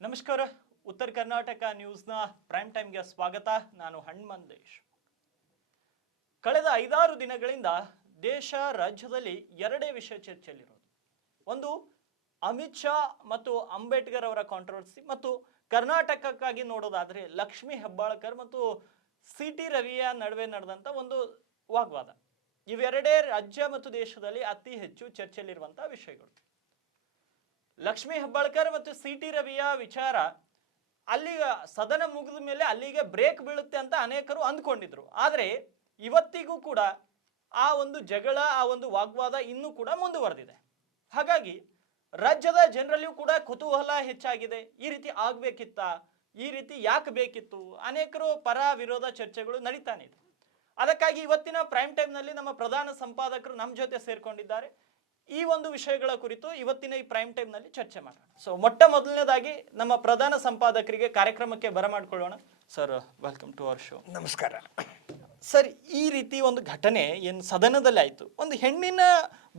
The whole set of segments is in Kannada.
ನಮಸ್ಕಾರ. ಉತ್ತರ ಕರ್ನಾಟಕ ನ್ಯೂಸ್ನ ಪ್ರೈಮ್ ಟೈಮ್ಗೆ ಸ್ವಾಗತ. ನಾನು ಹಣ್ಮಂದೇಶ್. ಕಳೆದ 5-6 ದಿನಗಳಿಂದ ದೇಶ ರಾಜ್ಯದಲ್ಲಿ ಎರಡೇ ವಿಷಯ ಚರ್ಚೆಯಲ್ಲಿರೋದು. ಒಂದು, ಅಮಿತ್ ಶಾ ಮತ್ತು ಅಂಬೇಡ್ಕರ್ ಅವರ ಕಾಂಟ್ರವರ್ಸಿ, ಮತ್ತು ಕರ್ನಾಟಕಕ್ಕಾಗಿ ನೋಡೋದಾದ್ರೆ ಲಕ್ಷ್ಮೀ ಹೆಬ್ಬಾಳ್ಕರ್ ಮತ್ತು ಸಿ.ಟಿ. ರವಿಯ ನಡುವೆ ನಡೆದಂತ ಒಂದು ವಾಗ್ವಾದ. ಇವೆರಡೇ ರಾಜ್ಯ ಮತ್ತು ದೇಶದಲ್ಲಿ ಅತಿ ಹೆಚ್ಚು ಚರ್ಚೆಯಲ್ಲಿರುವಂತಹ ವಿಷಯಗಳು. ಲಕ್ಷ್ಮೀ ಹೆಬ್ಬಾಳ್ಕರ್ ಮತ್ತು ಸಿ.ಟಿ. ರವಿಯ ವಿಚಾರ ಅಲ್ಲಿಗೆ ಸದನ ಮುಗಿದ ಮೇಲೆ ಅಲ್ಲಿಗೆ ಬ್ರೇಕ್ ಬೀಳುತ್ತೆ ಅಂತ ಅನೇಕರು ಅಂದ್ಕೊಂಡಿದ್ರು. ಆದರೆ ಇವತ್ತಿಗೂ ಕೂಡ ಆ ಒಂದು ಜಗಳ, ಆ ಒಂದು ವಾಗ್ವಾದ ಇನ್ನೂ ಕೂಡ ಮುಂದುವರೆದಿದೆ. ಹಾಗಾಗಿ ರಾಜ್ಯದ ಜನರಲ್ಲಿಯೂ ಕೂಡ ಕುತೂಹಲ ಹೆಚ್ಚಾಗಿದೆ. ಈ ರೀತಿ ಆಗ್ಬೇಕಿತ್ತ, ಈ ರೀತಿ ಯಾಕೆ ಬೇಕಿತ್ತು, ಅನೇಕರು ಪರ ವಿರೋಧ ಚರ್ಚೆಗಳು ನಡೀತಾನೆ ಇದೆ. ಅದಕ್ಕಾಗಿ ಇವತ್ತಿನ ಪ್ರೈಮ್ ಟೈಮ್ನಲ್ಲಿ ನಮ್ಮ ಪ್ರಧಾನ ಸಂಪಾದಕರು ನಮ್ಮ ಜೊತೆ ಸೇರ್ಕೊಂಡಿದ್ದಾರೆ. ಈ ಒಂದು ವಿಷಯಗಳ ಕುರಿತು ಇವತ್ತಿನ ಈ ಪ್ರೈಮ್ ಟೈಮ್ ನಲ್ಲಿ ಚರ್ಚೆ ಮಾಡೋಣ. ಸೊ ಮೊಟ್ಟ ಮೊದಲನೇದಾಗಿ ನಮ್ಮ ಪ್ರಧಾನ ಸಂಪಾದಕರಿಗೆ ಕಾರ್ಯಕ್ರಮಕ್ಕೆ ಬರಮಾಡ್ಕೊಳ್ಳೋಣ. Sir, welcome to our show. ನಮಸ್ಕಾರ ಸರ್, ಈ ರೀತಿ ಒಂದು ಘಟನೆ ಏನು ಸದನದಲ್ಲಿ ಆಯ್ತು, ಒಂದು ಹೆಣ್ಣಿನ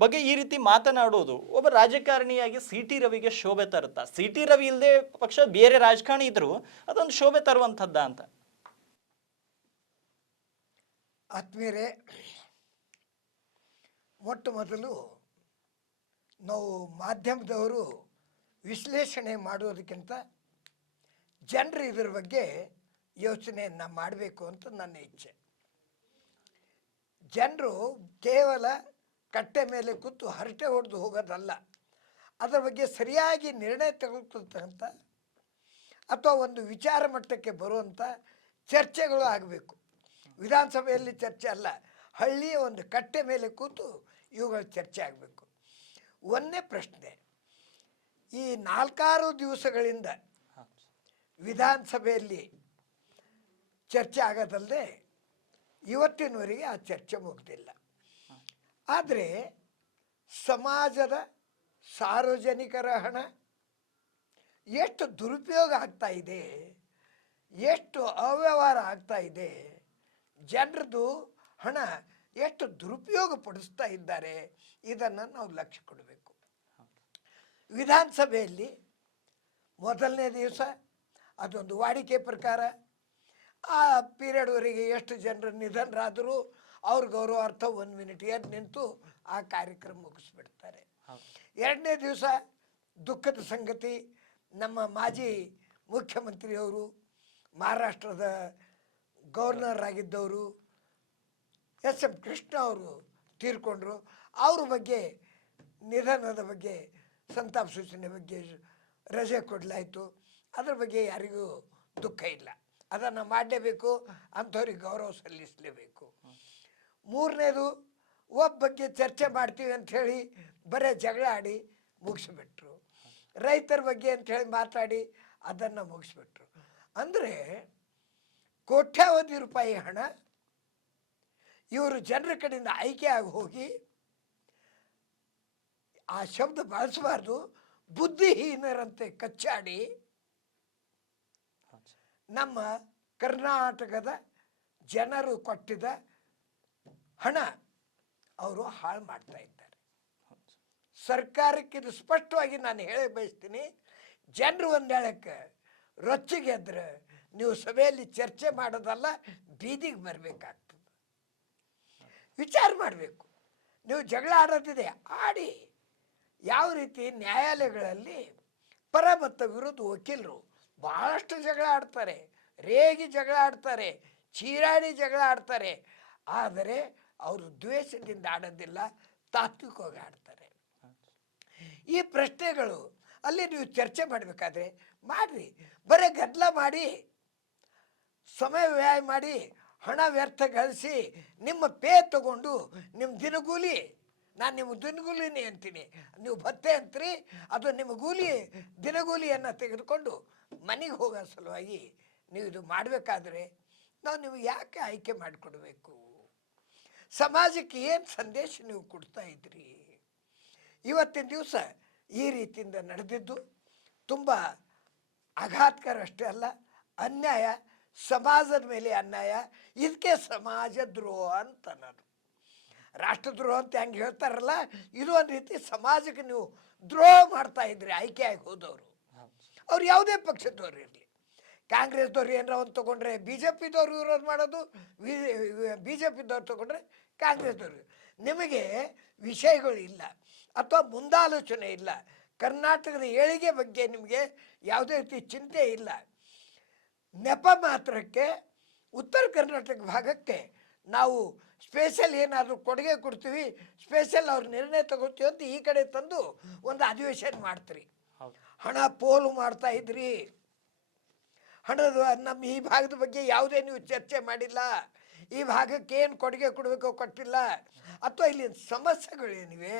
ಬಗ್ಗೆ ಈ ರೀತಿ ಮಾತನಾಡೋದು ಒಬ್ಬ ರಾಜಕಾರಣಿಯಾಗಿ ಸಿ.ಟಿ. ರವಿಗೆ ಶೋಭೆ ತರುತ್ತಾ? ಸಿ.ಟಿ. ರವಿ ಇಲ್ಲದೆ ಪಕ್ಷ ಬೇರೆ ರಾಜಕಾರಣಿ ಇದ್ರು ಅದೊಂದು ಶೋಭೆ ತರುವಂಥದ್ದ ಅಂತ? ಆತ್ಮೀಯರೇ, ಮೊಟ್ಟ ಮೊದಲು ನಾವು ಮಾಧ್ಯಮದವರು ವಿಶ್ಲೇಷಣೆ ಮಾಡೋದಕ್ಕಿಂತ ಜನರು ಇದರ ಬಗ್ಗೆ ಯೋಚನೆಯನ್ನು ಮಾಡಬೇಕು ಅಂತ ನನ್ನ ಇಚ್ಛೆ. ಜನರು ಕೇವಲ ಕಟ್ಟೆ ಮೇಲೆ ಕೂತು ಹರಟೆ ಹೊಡೆದು ಹೋಗೋದಲ್ಲ, ಅದರ ಬಗ್ಗೆ ಸರಿಯಾಗಿ ನಿರ್ಣಯ ತೆಗೆದುಕೊಳ್ತಕ್ಕಂಥ ಅಥವಾ ಒಂದು ವಿಚಾರ ಮಟ್ಟಕ್ಕೆ ಬರುವಂಥ ಚರ್ಚೆಗಳು ಆಗಬೇಕು. ವಿಧಾನಸಭೆಯಲ್ಲಿ ಚರ್ಚೆ ಅಲ್ಲ, ಹಳ್ಳಿಯ ಒಂದು ಕಟ್ಟೆ ಮೇಲೆ ಕೂತು ಇವುಗಳ ಚರ್ಚೆ ಆಗಬೇಕು. ಒಂದೇ ಪ್ರಶ್ನೆ, ಈ 4-6 ದಿವಸಗಳಿಂದ ವಿಧಾನಸಭೆಯಲ್ಲಿ ಚರ್ಚೆ ಆಗೋದಲ್ಲದೆ ಇವತ್ತಿನವರೆಗೆ ಆ ಚರ್ಚೆ ಮುಗ್ದಿಲ್ಲ. ಆದರೆ ಸಮಾಜದ ಸಾರ್ವಜನಿಕರ ಹಣ ಎಷ್ಟು ದುರುಪಯೋಗ ಆಗ್ತಾ ಇದೆ, ಎಷ್ಟು ಅವ್ಯವಹಾರ ಆಗ್ತಾ ಇದೆ, ಜನರದು ಹಣ ಎಷ್ಟು ದುರುಪಯೋಗ ಪಡಿಸ್ತಾ ಇದ್ದಾರೆ, ಇದನ್ನು ನಾವು ಲಕ್ಷ್ಯ ಕೊಡಬೇಕು. ವಿಧಾನಸಭೆಯಲ್ಲಿ ಮೊದಲನೇ ದಿವಸ ಅದೊಂದು ವಾಡಿಕೆ ಪ್ರಕಾರ ಆ ಪೀರಿಯಡ್ವರೆಗೆ ಎಷ್ಟು ಜನರು ನಿಧನರಾದರೂ ಅವ್ರ ಗೌರವಾರ್ಥ 1 ಮಿನಿಟ್ ಎದ್ದು ನಿಂತು ಆ ಕಾರ್ಯಕ್ರಮ ಮುಗಿಸ್ಬಿಡ್ತಾರೆ. ಎರಡನೇ ದಿವಸ ದುಃಖದ ಸಂಗತಿ, ನಮ್ಮ ಮಾಜಿ ಮುಖ್ಯಮಂತ್ರಿಯವರು, ಮಹಾರಾಷ್ಟ್ರದ ಗವರ್ನರ್ ಆಗಿದ್ದವರು ಎಸ್.ಎಂ. ಕೃಷ್ಣ ಅವರು ತೀರ್ಕೊಂಡ್ರು. ಅವ್ರ ಬಗ್ಗೆ, ನಿಧನದ ಬಗ್ಗೆ, ಸಂತಾಪ ಸೂಚನೆ ಬಗ್ಗೆ ರಜೆ ಕೊಡಲಾಯಿತು. ಅದ್ರ ಬಗ್ಗೆ ಯಾರಿಗೂ ದುಃಖ ಇಲ್ಲ, ಅದನ್ನು ಮಾಡಲೇಬೇಕು, ಅಂಥವ್ರಿಗೆ ಗೌರವ ಸಲ್ಲಿಸಲೇಬೇಕು. ಮೂರನೇದು, ಒಬ್ಬ ಬಗ್ಗೆ ಚರ್ಚೆ ಮಾಡ್ತೀವಿ ಅಂಥೇಳಿ ಬರೀ ಜಗಳ ಆಡಿ ಮುಗಿಸ್ಬಿಟ್ರು. ರೈತರ ಬಗ್ಗೆ ಅಂಥೇಳಿ ಮಾತಾಡಿ ಅದನ್ನು ಮುಗಿಸ್ಬಿಟ್ರು. ಅಂದರೆ ಕೋಟ್ಯಾವಧಿ ರೂಪಾಯಿ ಹಣ ಇವರು ಜನರ ಕಡೆಯಿಂದ ಆಯ್ಕೆ ಆಗಿ ಹೋಗಿ, ಆ ಶಬ್ದ ಬಳಸಬಾರ್ದು, ಬುದ್ಧಿಹೀನರಂತೆ ಕಚ್ಚಾಡಿ ನಮ್ಮ ಕರ್ನಾಟಕದ ಜನರು ಕೊಟ್ಟಿದ್ದ ಹಣ ಅವರು ಹಾಳು ಮಾಡ್ತಾ ಇದ್ದಾರೆ. ಸರ್ಕಾರಕ್ಕೆ ಇದು ಸ್ಪಷ್ಟವಾಗಿ ನಾನು ಹೇಳ ಬಯಸ್ತೀನಿ. ಜನರು ಒಂದು ಹೇಳಕ್ಕೆ ರೊಚ್ಚಿಗೆ ಎದ್ರೆ ನೀವು ಸಭೆಯಲ್ಲಿ ಚರ್ಚೆ ಮಾಡೋದಲ್ಲ, ಬೀದಿಗೆ ಬರಬೇಕಾಗ್ತದೆ. ವಿಚಾರ ಮಾಡಬೇಕು. ನೀವು ಜಗಳ ಆಡೋದಿದೆ ಆಡಿ. ಯಾವ ರೀತಿ ನ್ಯಾಯಾಲಯಗಳಲ್ಲಿ ಪರ ಮತ್ತು ವಿರುದ್ಧ ವಕೀಲರು ಭಾಳಷ್ಟು ಜಗಳ ಆಡ್ತಾರೆ, ರೇಗಿ ಜಗಳ ಆಡ್ತಾರೆ, ಚೀರಾಡಿ ಜಗಳ ಆಡ್ತಾರೆ. ಆದರೆ ಅವರು ದ್ವೇಷದಿಂದ ಆಡೋದಿಲ್ಲ, ತಾತ್ವಿಕವಾಗಿ ಆಡ್ತಾರೆ. ಈ ಪ್ರಶ್ನೆಗಳು ಅಲ್ಲಿ ನೀವು ಚರ್ಚೆ ಮಾಡಬೇಕಾದ್ರೆ ಮಾಡಿರಿ. ಬರೀ ಗದ್ದಲ ಮಾಡಿ, ಸಮಯ ವ್ಯಯ ಮಾಡಿ, ಹಣ ವ್ಯರ್ಥ ಗಳಿಸಿ, ನಿಮ್ಮ ಪೇ ತಗೊಂಡು ನಿಮ್ಮ ದಿನಗೂಲಿ, ನಾನು ನಿಮ್ಮ ದಿನಗೂಲಿನೇ ಅಂತೀನಿ, ನೀವು ಭತ್ತೆ ಅಂತೀರಿ, ಅದು ನಿಮ್ಮ ದಿನಗೂಲಿಯನ್ನು ತೆಗೆದುಕೊಂಡು ಮನೆಗೆ ಹೋಗೋ ಸಲುವಾಗಿ ನೀವು ಇದು ಮಾಡಬೇಕಾದ್ರೆ ನಾವು ನಿಮಗೆ ಯಾಕೆ ಆಯ್ಕೆ ಮಾಡಿಕೊಡ್ಬೇಕು? ಸಮಾಜಕ್ಕೆ ಏನು ಸಂದೇಶ ನೀವು ಕೊಡ್ತಾ ಇದ್ರಿ? ಇವತ್ತಿನ ದಿವಸ ಈ ರೀತಿಯಿಂದ ನಡೆದಿದ್ದು ತುಂಬ ಆಘಾತಕರ ಅಷ್ಟೇ ಅಲ್ಲ, ಅನ್ಯಾಯ, ಸಮಾಜದ ಮೇಲೆ ಅನ್ಯಾಯ. ಇದಕ್ಕೆ ಸಮಾಜ ದ್ರೋಹ ಅಂತ ಅನ್ನೋದು. ರಾಷ್ಟ್ರದ್ರೋಹ ಅಂತ ಹೆಂಗೆ ಹೇಳ್ತಾರಲ್ಲ, ಇದು ಒಂದು ರೀತಿ ಸಮಾಜಕ್ಕೆ ನೀವು ದ್ರೋಹ ಮಾಡ್ತಾ ಇದ್ರಿ ಆಯ್ಕೆಯಾಗಿ ಹೋದವರು. ಅವ್ರು ಯಾವುದೇ ಪಕ್ಷದವ್ರು ಇರಲಿ, ಕಾಂಗ್ರೆಸ್ದವ್ರು ಏನಾರ ಒಂದು ತೊಗೊಂಡ್ರೆ ಬಿ ಜೆ ಪಿದವ್ರು ವಿರೋಧ ಮಾಡೋದು, ಬಿ ಜೆ ಪಿದವ್ರು ತೊಗೊಂಡ್ರೆ ಕಾಂಗ್ರೆಸ್ದವ್ರು. ನಿಮಗೆ ವಿಷಯಗಳು ಇಲ್ಲ ಅಥವಾ ಮುಂದಾಲೋಚನೆ ಇಲ್ಲ, ಕರ್ನಾಟಕದ ಏಳಿಗೆ ಬಗ್ಗೆ ನಿಮಗೆ ಯಾವುದೇ ರೀತಿ ಚಿಂತೆ ಇಲ್ಲ. ನೆಪ ಮಾತ್ರಕ್ಕೆ ಉತ್ತರ ಕರ್ನಾಟಕ ಭಾಗಕ್ಕೆ ನಾವು ಸ್ಪೆಷಲ್ ಏನಾದರೂ ಕೊಡುಗೆ ಕೊಡ್ತೀವಿ, ಸ್ಪೆಷಲ್ ಅವ್ರ ನಿರ್ಣಯ ತಗೋತೀವಿ ಅಂತ ಈ ಕಡೆ ತಂದು ಒಂದು ಅಧಿವೇಶನ ಮಾಡ್ತೀರಿ. ಹಣ ಪೋಲು ಮಾಡ್ತಾ ಇದ್ರಿ. ಹಣದ ನಮ್ಮ ಈ ಭಾಗದ ಬಗ್ಗೆ ಯಾವುದೇ ನೀವು ಚರ್ಚೆ ಮಾಡಿಲ್ಲ. ಈ ಭಾಗಕ್ಕೆ ಏನು ಕೊಡುಗೆ ಕೊಡಬೇಕೋ ಕೊಟ್ಟಿಲ್ಲ, ಅಥವಾ ಇಲ್ಲಿ ಸಮಸ್ಯೆಗಳೇನಿವೆ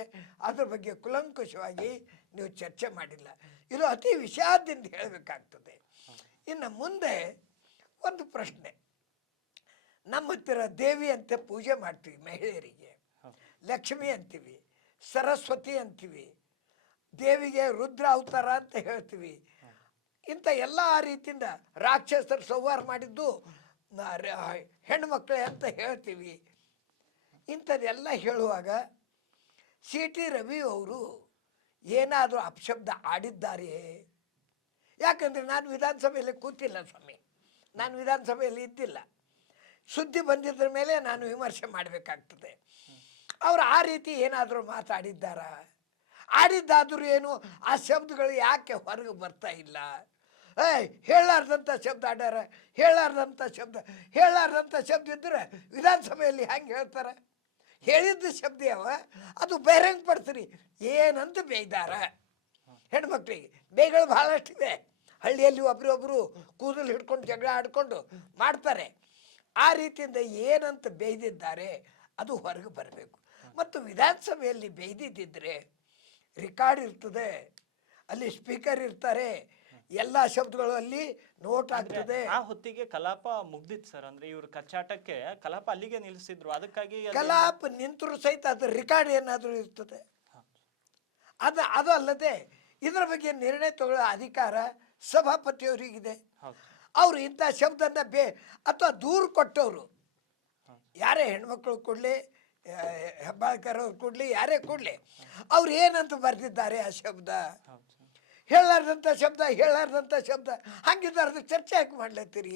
ಅದ್ರ ಬಗ್ಗೆ ಕುಲಂಕುಷವಾಗಿ ನೀವು ಚರ್ಚೆ ಮಾಡಿಲ್ಲ. ಇದು ಅತಿ ವಿಷಾದದಿಂದ ಹೇಳಬೇಕಾಗ್ತದೆ. ಇನ್ನು ಮುಂದೆ ಒಂದು ಪ್ರಶ್ನೆ, ನಮ್ಮ ಹತ್ತಿರ ದೇವಿ ಅಂತ ಪೂಜೆ ಮಾಡ್ತೀವಿ, ಮಹಿಳೆಯರಿಗೆ ಲಕ್ಷ್ಮಿ ಅಂತೀವಿ, ಸರಸ್ವತಿ ಅಂತೀವಿ, ದೇವಿಗೆ ರುದ್ರ ಅವತಾರ ಅಂತ ಹೇಳ್ತೀವಿ. ಇಂಥ ಎಲ್ಲ ರೀತಿಯಿಂದ ರಾಕ್ಷಸರು ಸಂಹಾರ ಮಾಡಿದ್ದು ಹೆಣ್ಮಕ್ಳೇ ಅಂತ ಹೇಳ್ತೀವಿ. ಇಂಥದ್ದೆಲ್ಲ ಹೇಳುವಾಗ ಸಿ ಟಿ ರವಿ ಅವರು ಏನಾದರೂ ಅಪಶಬ್ದ ಆಡಿದ್ದಾರೆಯೇ? ಯಾಕಂದರೆ ನಾನು ವಿಧಾನಸಭೆಯಲ್ಲಿ ಕೂತಿಲ್ಲ ಸ್ವಾಮಿ, ನಾನು ವಿಧಾನಸಭೆಯಲ್ಲಿ ಇದ್ದಿಲ್ಲ. ಸುದ್ದಿ ಬಂದಿದ್ರ ಮೇಲೆ ನಾನು ವಿಮರ್ಶೆ ಮಾಡಬೇಕಾಗ್ತದೆ. ಅವರು ಆ ರೀತಿ ಏನಾದರೂ ಮಾತಾಡಿದ್ದಾರ? ಆಡಿದ್ದಾದರೂ ಏನು, ಆ ಶಬ್ದಗಳು ಯಾಕೆ ಹೊರಗೆ ಬರ್ತಾ ಇಲ್ಲ? ಹೇಳಾರ್ದಂಥ ಶಬ್ದ ಆಡ್ಯಾರ, ಹೇಳಾರ್ದಂಥ ಶಬ್ದ ಇದ್ದರೆ ವಿಧಾನಸಭೆಯಲ್ಲಿ ಹೆಂಗೆ ಹೇಳ್ತಾರೆ? ಹೇಳಿದ್ದ ಶಬ್ದ ಯಾವ ಅದು ಬಹಿರಂಗ ಪಡ್ತೀರಿ. ಏನಂತ ಬೇಯ್ದಾರ ಹೆಣ್ಮಕ್ಳಿಗೆ? ಬೇಗಳು ಭಾಳಷ್ಟಿವೆ. ಹಳ್ಳಿಯಲ್ಲಿ ಒಬ್ರೊಬ್ಬರು ಕೂದಲು ಹಿಡ್ಕೊಂಡು ಜಗಳ ಆಡ್ಕೊಂಡು ಮಾಡ್ತಾರೆ. ಆ ರೀತಿಯಿಂದ ಏನಂತ ಬೇಯ್ದಿದ್ದಾರೆ ಅದು ಹೊರಗೆ ಬರಬೇಕು. ಮತ್ತು ವಿಧಾನಸಭೆಯಲ್ಲಿ ಬೇಯ್ದಿದ್ದರೆ ರೆಕಾರ್ಡ್ ಇರ್ತದೆ, ಅಲ್ಲಿ ಸ್ಪೀಕರ್ ಇರ್ತಾರೆ, ಎಲ್ಲ ಶಬ್ದಗಳು ಅಲ್ಲಿ ನೋಟ್ ಆಗ್ತದೆ. ಆ ಹೊತ್ತಿಗೆ ಕಲಾಪ ಮುಗ್ದಿತ್ತು ಸರ್. ಅಂದ್ರೆ ಇವ್ರ ಕಚ್ಚಾಟಕ್ಕೆ ಕಲಾಪ ಅಲ್ಲಿಗೆ ನಿಲ್ಲಿಸಿದ್ರು. ಅದಕ್ಕಾಗಿ ಕಲಾಪ ನಿಂತರೂ ಸಹಿತ ಅದ್ರ ರೆಕಾರ್ಡ್ ಏನಾದರೂ ಇರ್ತದೆ. ಅದು ಅಲ್ಲದೆ ಇದರ ಬಗ್ಗೆ ನಿರ್ಣಯ ತಗೊಳ್ಳೋ ಅಧಿಕಾರ ಸಭಾಪತಿಯವರಿಗಿದೆ. ಅವರು ಇಂಥ ಶಬ್ದನ ಅಥವಾ ದೂರು ಕೊಟ್ಟವರು ಯಾರೇ ಹೆಣ್ಮಕ್ಳು ಕೊಡಲಿ, ಹೆಬ್ಬಾಳ್ಕರ್ ಅವ್ರು ಕೊಡಲಿ, ಯಾರೇ ಕೊಡಲಿ, ಅವ್ರು ಏನಂತ ಬರೆದಿದ್ದಾರೆ ಆ ಶಬ್ದ, ಹೇಳಾರ್ದಂಥ ಶಬ್ದ ಹಂಗಿದ್ದಾರೆ. ಅದಕ್ಕೆ ಚರ್ಚೆ ಯಾಕೆ ಮಾಡ್ಲತ್ತೀರಿ?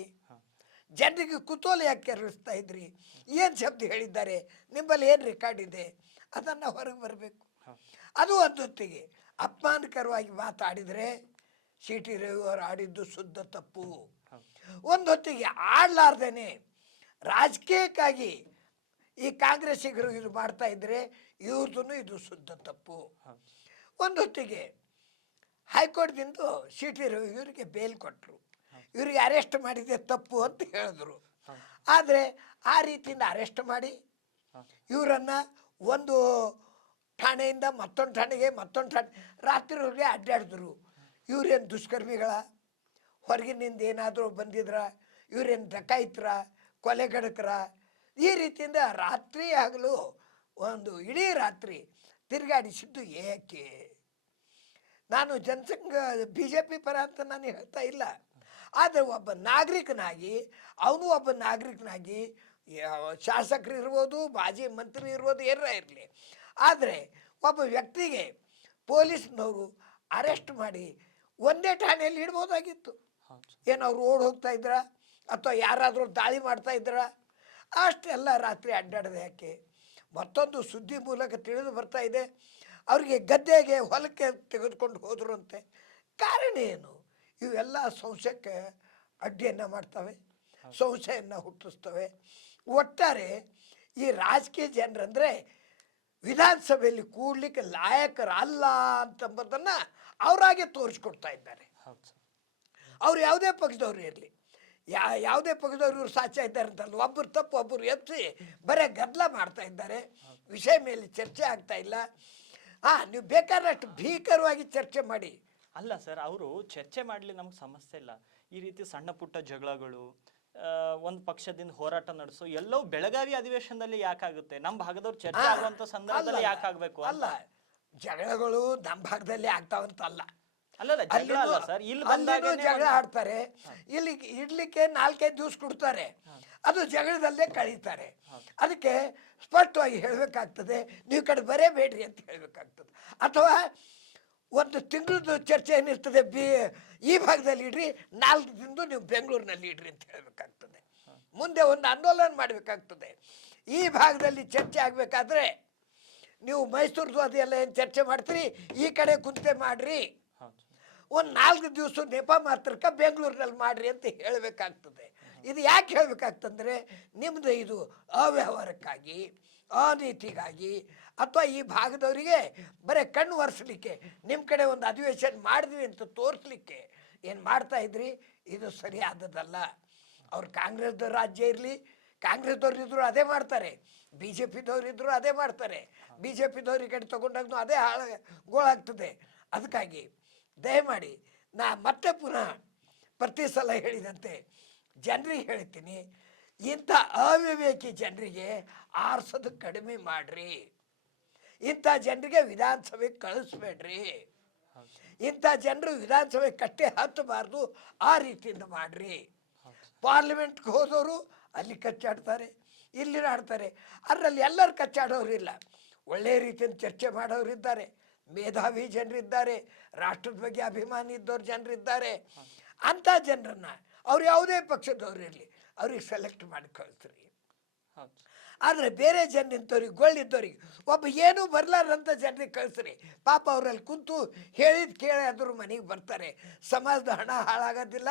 ಜನರಿಗೆ ಕುತೂಹಲ ಯಾಕೆ ಕೆರಳಿಸ್ತಾ ಇದ್ರಿ? ಏನು ಶಬ್ದ ಹೇಳಿದ್ದಾರೆ, ನಿಮ್ಮಲ್ಲಿ ಏನು ರೆಕಾರ್ಡ್ ಇದೆ, ಅದನ್ನು ಹೊರಗೆ ಬರಬೇಕು. ಅದು ಒಂದೊತ್ತಿಗೆ ಅಪಮಾನಕರವಾಗಿ ಮಾತಾಡಿದರೆ ಸಿ ಟಿ ರವಿ ಅವರು ಆಡಿದ್ದು ಶುದ್ಧ ತಪ್ಪು. ಒಂದೊತ್ತಿಗೆ ಆಡಲಾರ್ದೇನೆ ರಾಜಕೀಯಕ್ಕಾಗಿ ಈ ಕಾಂಗ್ರೆಸ್ಸಿಗರು ಇದು ಮಾಡ್ತಾ ಇದ್ರೆ ಇವ್ರದ್ದು ಇದು ಶುದ್ಧ ತಪ್ಪು. ಒಂದೊತ್ತಿಗೆ ಹೈಕೋರ್ಟ್ದಿಂದ ಸಿ ಟಿ ರವಿ ಇವರಿಗೆ ಬೇಲ್ ಕೊಟ್ಟರು, ಇವ್ರಿಗೆ ಅರೆಸ್ಟ್ ಮಾಡಿದೆ ತಪ್ಪು ಅಂತ ಹೇಳಿದ್ರು. ಆದರೆ ಆ ರೀತಿಯಿಂದ ಅರೆಸ್ಟ್ ಮಾಡಿ ಇವರನ್ನು ಒಂದು ಠಾಣೆಯಿಂದ ಮತ್ತೊಂದು ಠಾಣೆಗೆ ರಾತ್ರಿವರೆಗೆ ಅಡ್ಡಾಡಿದ್ರು. ಇವ್ರೇನು ದುಷ್ಕರ್ಮಿಗಳ, ಹೊರಗಿನಿಂದ ಏನಾದರೂ ಬಂದಿದ್ರ, ಇವ್ರೇನು ಡಕಾಯಿತ್ರ, ಕೊಲೆಗಡಕರ, ಈ ರೀತಿಯಿಂದ ರಾತ್ರಿ ಆಗಲು ಒಂದು ಇಡೀ ರಾತ್ರಿ ತಿರುಗಾಡಿಸಿದ್ದು ಏಕೆ? ನಾನು ಜನಸಂಘ ಬಿ ಜೆ ಪಿ ಪರ ಅಂತ ನಾನು ಹೇಳ್ತಾ ಇಲ್ಲ. ಆದರೆ ಒಬ್ಬ ನಾಗರಿಕನಾಗಿ ಶಾಸಕರು ಇರ್ಬೋದು, ಮಾಜಿ ಮಂತ್ರಿ ಇರ್ಬೋದು, ಏನಾರ ಇರಲಿ, ಆದರೆ ಒಬ್ಬ ವ್ಯಕ್ತಿಗೆ ಪೊಲೀಸ್ನವರು ಅರೆಸ್ಟ್ ಮಾಡಿ ಒಂದೇ ಠಾಣೆಯಲ್ಲಿ ಇಡ್ಬೋದಾಗಿತ್ತು. ಏನು ಅವ್ರು ಓಡ್ ಹೋಗ್ತಾ ಇದ್ರ ಅಥವಾ ಯಾರಾದರೂ ದಾಳಿ ಮಾಡ್ತಾ ಇದ್ರ? ಅಷ್ಟೆಲ್ಲ ರಾತ್ರಿ ಅಡ್ಡಾಡೋದು ಯಾಕೆ? ಮತ್ತೊಂದು ಸುದ್ದಿ ಮೂಲಕ ತಿಳಿದು ಬರ್ತಾ ಇದೆ, ಅವರಿಗೆ ಗದ್ದೆಗೆ ಹೊಲಕ್ಕೆ ತೆಗೆದುಕೊಂಡು ಹೋದರು ಅಂತೆ. ಕಾರಣ ಏನು? ಇವೆಲ್ಲ ಸಂಶಯಕ್ಕೆ ಅಡ್ಡಿಯನ್ನು ಮಾಡ್ತವೆ, ಸಂಶಯವನ್ನು ಹುಟ್ಟಿಸ್ತವೆ. ಒಟ್ಟಾರೆ ಈ ರಾಜಕೀಯ ಜನರಂದರೆ ವಿಧಾನಸಭೆಯಲ್ಲಿ ಕೂಡ್ಲಿಕ್ಕೆ ಲಾಯಕರಲ್ಲ ಅಂತಂಬುದನ್ನು ಅವರಾಗೆ ತೋರಿಸ್ಕೊಡ್ತಾ ಇದ್ದಾರೆ. ಅವ್ರು ಯಾವುದೇ ಪಕ್ಷದವ್ರು ಇರಲಿ, ಯಾವುದೇ ಪಕ್ಷದವ್ರು ಇವ್ರು ಸಾಚಾ ಇದ್ದಾರೆ ಅಂತಲ್ಲ, ಒಬ್ಬರು ತಪ್ಪು ಒಬ್ಬರು ಎತ್ತಿ ಬರೀ ಗದ್ದಲ ಮಾಡ್ತಾ ಇದ್ದಾರೆ. ವಿಷಯ ಮೇಲೆ ಚರ್ಚೆ ಆಗ್ತಾ ಇಲ್ಲ. ನೀವು ಬೇಕಾದಷ್ಟು ಭೀಕರವಾಗಿ ಚರ್ಚೆ ಮಾಡಿ. ಅಲ್ಲ ಸರ್, ಅವರು ಚರ್ಚೆ ಮಾಡಲಿ, ನಮ್ಗೆ ಸಮಸ್ಯೆ ಇಲ್ಲ. ಈ ರೀತಿ ಸಣ್ಣ ಪುಟ್ಟ ಜಗಳಗಳು, ಒಂದು ಪಕ್ಷದಿಂದ ಹೋರಾಟ ನಡೆಸೋ ಎಲ್ಲವೂ ಬೆಳಗಾವಿ ಅಧಿವೇಶನದಲ್ಲಿ ಯಾಕಾಗುತ್ತೆ? ನಮ್ಮ ಭಾಗದವ್ರು ಚರ್ಚೆ ಆಗುವಂತ ಸಂದರ್ಭದಲ್ಲಿ ಯಾಕಾಗಬೇಕು? ಅಲ್ಲ, ಜಗಳಗಳು ನಮ್ಮ ಭಾಗದಲ್ಲಿ ಆಗ್ತಾವಂತಲ್ಲ. ಅಲ್ಲಲ್ಲ, ಜಗಳ ಅಲ್ಲ ಸರ್, ಇಲ್ಲಿ ಬಂದಾಗ ಜಗಳ ಆಡ್ತಾರೆ, ಇಲ್ಲಿ ಇಡ್ಲಿಕ್ಕೆ 4-5 ದಿವಸ ಕೊಡ್ತಾರೆ, ಅದು ಜಗಳದಲ್ಲೇ ಕಳೀತಾರೆ. ಅದಕ್ಕೆ ಸ್ಪಷ್ಟವಾಗಿ ಹೇಳಬೇಕಾಗ್ತದೆ, ನೀವು ಕಡೆ ಬರೇಬೇಡ್ರಿ ಅಂತ ಹೇಳಬೇಕಾಗ್ತದೆ. ಅಥವಾ ಒಂದು ತಿಂಗಳದ್ದು ಚರ್ಚೆ ಏನಿರ್ತದೆ ಈ ಭಾಗದಲ್ಲಿ ಇಡ್ರಿ, 4 ದಿನದ್ದು ನೀವು ಬೆಂಗಳೂರಿನಲ್ಲಿ ಇಡ್ರಿ ಅಂತ ಹೇಳಬೇಕಾಗ್ತದೆ. ಮುಂದೆ ಒಂದು ಆಂದೋಲನ ಮಾಡಬೇಕಾಗ್ತದೆ. ಈ ಭಾಗದಲ್ಲಿ ಚರ್ಚೆ ಆಗಬೇಕಾದ್ರೆ ನೀವು ಮೈಸೂರದು ಅದೆಲ್ಲ ಏನು ಚರ್ಚೆ ಮಾಡ್ತೀರಿ, ಈ ಕಡೆ ಕುಂತೆ ಮಾಡ್ರಿ, ಒಂದು 4 ದಿವಸ ನೆಪ ಮಾತ್ರಕ್ಕೆ ಬೆಂಗಳೂರಿನಲ್ಲಿ ಮಾಡ್ರಿ ಅಂತ ಹೇಳಬೇಕಾಗ್ತದೆ. ಇದು ಯಾಕೆ ಹೇಳಬೇಕಾಗ್ತಂದ್ರೆ ನಿಮ್ಮದು ಇದು ಅವ್ಯವಹಾರಕ್ಕಾಗಿ, ಅನೀತಿಗಾಗಿ, ಅಥವಾ ಈ ಭಾಗದವರಿಗೆ ಬರೀ ಕಣ್ಣು ಒರೆಸಲಿಕ್ಕೆ, ನಿಮ್ಮ ಕಡೆ ಒಂದು ಅಧಿವೇಶನ ಮಾಡಿದ್ವಿ ಅಂತ ತೋರಿಸ್ಲಿಕ್ಕೆ ಏನು ಮಾಡ್ತಾ ಇದ್ರಿ, ಇದು ಸರಿಯಾದದಲ್ಲ. ಅವ್ರು ಕಾಂಗ್ರೆಸ್ದವ್ರ ರಾಜ್ಯ ಇರಲಿ, ಕಾಂಗ್ರೆಸ್ದವ್ರು ಇದ್ರು ಅದೇ ಮಾಡ್ತಾರೆ, ಬಿ ಜೆ ಪಿದವ್ರು ಇದ್ರು ಅದೇ ಮಾಡ್ತಾರೆ, ಬಿ ಜೆ ಪಿದವ್ರ ಕಡೆ ತೊಗೊಂಡಾಗೂ ಅದೇ ಗೋಳಾಗ್ತದೆ. ಅದಕ್ಕಾಗಿ ದಯಮಾಡಿ ನಾ ಮತ್ತೆ ಪುನಃ ಪ್ರತಿ ಸಲ ಹೇಳಿದಂತೆ ಜನರಿಗೆ ಹೇಳ್ತೀನಿ, ಇಂಥ ಅವಿವೇಕಿ ಜನರಿಗೆ ಆರಿಸೋದು ಕಡಿಮೆ ಮಾಡ್ರಿ, ಇಂಥ ಜನರಿಗೆ ವಿಧಾನಸಭೆಗೆ ಕಳಿಸ್ಬೇಡ್ರಿ, ಇಂಥ ಜನರು ವಿಧಾನಸಭೆ ಕಟ್ಟೆ ಹತ್ತಬಾರ್ದು, ಆ ರೀತಿಯಿಂದ ಮಾಡ್ರಿ. ಪಾರ್ಲಿಮೆಂಟ್ಗೆ ಹೋದವರು ಅಲ್ಲಿ ಕಚ್ಚಾಡ್ತಾರೆ, ಇಲ್ಲಿ ಆಡ್ತಾರೆ, ಅದರಲ್ಲಿ ಎಲ್ಲರೂ ಕಚ್ಚಾಡೋರಿಲ್ಲ. ಒಳ್ಳೆಯ ರೀತಿಯಿಂದ ಚರ್ಚೆ ಮಾಡೋರಿದ್ದಾರೆ, ಮೇಧಾವಿ ಜನರಿದ್ದಾರೆ, ರಾಷ್ಟ್ರದ ಬಗ್ಗೆ ಅಭಿಮಾನಿ ಇದ್ದವ್ರು ಜನರಿದ್ದಾರೆ. ಅಂಥ ಜನರನ್ನು ಅವ್ರು ಯಾವುದೇ ಪಕ್ಷದವ್ರು ಇರಲಿ ಅವ್ರಿಗೆ ಸೆಲೆಕ್ಟ್ ಮಾಡಿ ಕಳಿಸ್ರಿ. ಆದರೆ ಬೇರೆ ಜನರಿದ್ದವ್ರಿಗೆ, ಗೊಳ್ಳಿದ್ದವ್ರಿಗೆ, ಒಬ್ಬ ಏನೂ ಬರಲಾರಂಥ ಜನರಿಗೆ ಕಳಿಸ್ರಿ. ಪಾಪ ಅವರಲ್ಲಿ ಕುಂತು ಹೇಳಿದ ಕೇಳಿ ಅದ್ರ ಮನೆಗೆ ಬರ್ತಾರೆ. ಸಮಾಜದ ಹಣ ಹಾಳಾಗೋದಿಲ್ಲ.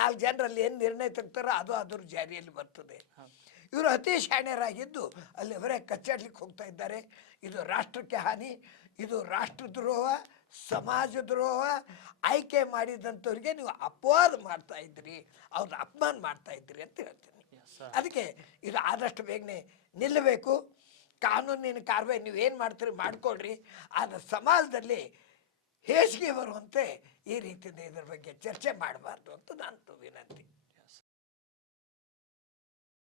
4 ಜನರಲ್ಲಿ ಏನು ನಿರ್ಣಯ ತೆಗ್ತಾರೋ ಅದು ಅದ್ರ ಜಾರಿಯಲ್ಲಿ ಬರ್ತದೆ. ಇವರು ಅತಿ ಶಾಣ್ಯರಾಗಿದ್ದು ಅಲ್ಲಿ ಅವರೇ ಕಚ್ಚಾಡ್ಲಿಕ್ಕೆ ಹೋಗ್ತಾ ಇದ್ದಾರೆ. ಇದು ರಾಷ್ಟ್ರಕ್ಕೆ ಹಾನಿ, ಇದು ರಾಷ್ಟ್ರದ್ರೋಹ, ಸಮಾಜ ದ್ರೋಹ. ಆಯ್ಕೆ ಮಾಡಿದಂಥವ್ರಿಗೆ ನೀವು ಅಪವಾದ ಮಾಡ್ತಾ ಇದ್ರಿ, ಅವ್ರನ್ನ ಅಪಮಾನ ಮಾಡ್ತಾ ಇದ್ರಿ ಅಂತ ಹೇಳ್ತೀನಿ. ಅದಕ್ಕೆ ಇದು ಆದಷ್ಟು ಬೇಗನೆ ನಿಲ್ಲಬೇಕು. ಕಾನೂನಿನ ಕಾರ್ಯವಾಹಿ ನೀವೇನು ಮಾಡ್ತೀರಿ ಮಾಡ್ಕೊಳ್ರಿ, ಆದರೆ ಸಮಾಜದಲ್ಲಿ ಹೇಸಿಗೆ ಬರುವಂತೆ ಈ ರೀತಿಯಿಂದ ಇದ್ರ ಬಗ್ಗೆ ಚರ್ಚೆ ಮಾಡಬಾರ್ದು ಅಂತ ನಾನು